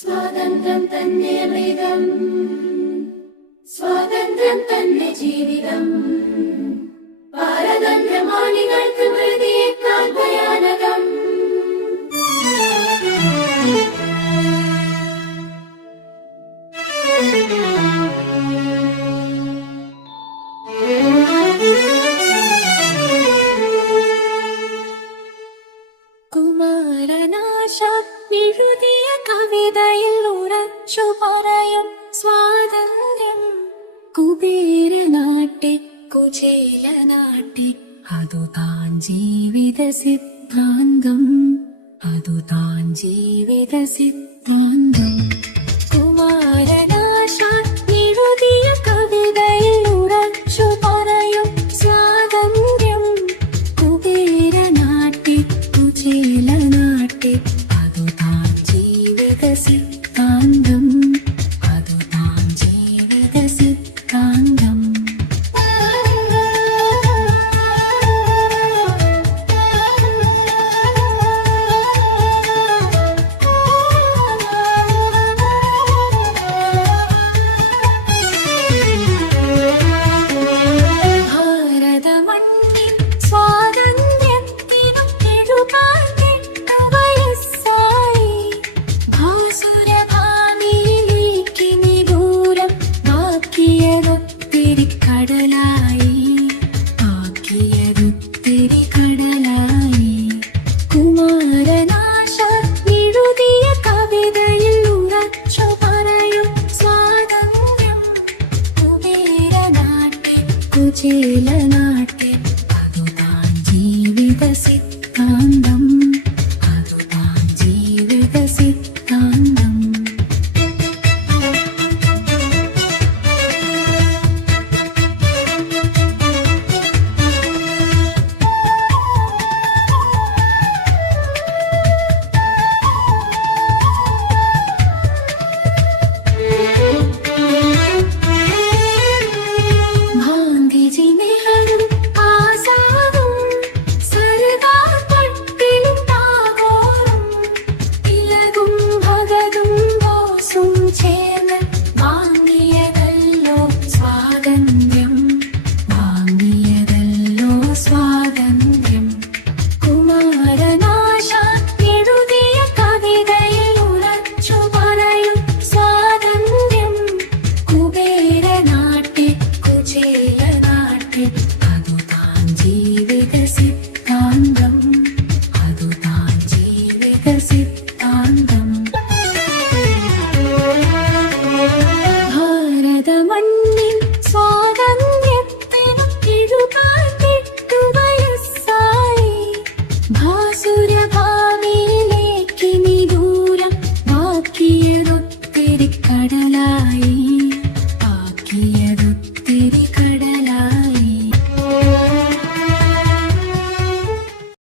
സ്വാതന്ത്ര്യം തന്നെ മൃഗം, സ്വാതന്ത്ര്യം തന്നെ ജീവിതം. പാരതന്ത്ര്യമാണികൾക്ക് മൃതിയേക്കാൾ ഭയാനകം. എഴുതിയ കവിതയിൽ ഉറച്ചു പറയും സ്വാതന്ത്ര്യം. കുബേരനാട്ടെ കുചേലനാട്ടെ അതു താൻ ജീവിത സിദ്ധാന്തം, അതു താൻ ജീവിത സിദ്ധാന്തം. കുമാരനാശാൻ എഴുതിയ കവിതയിൽ ഉറച്ചു പറയും സ്വാതന്ത്ര്യം. കുബേരനാട്ടെ കുചേലനാട്ടെ സിദ്ധാന്തം, അതു താൻ ജീവിത സിദ്ധാന്തം. ഭാരതമണ്ണിൻ സ്വാതന്ത്ര്യത്തിനും 78 വയസ്സായി. ഭാസുരഭാമിയിലേക്കിനി ബാക്കിയതൊത്തിരി കടലായി. കുമാരനാശാൻ എഴുതിയ കവിതയിൽ ഉറച്ചു പറയും സ്വാതന്ത്ര്യം. കുബേരനാട്ടെ കുചേലനാട്ടെ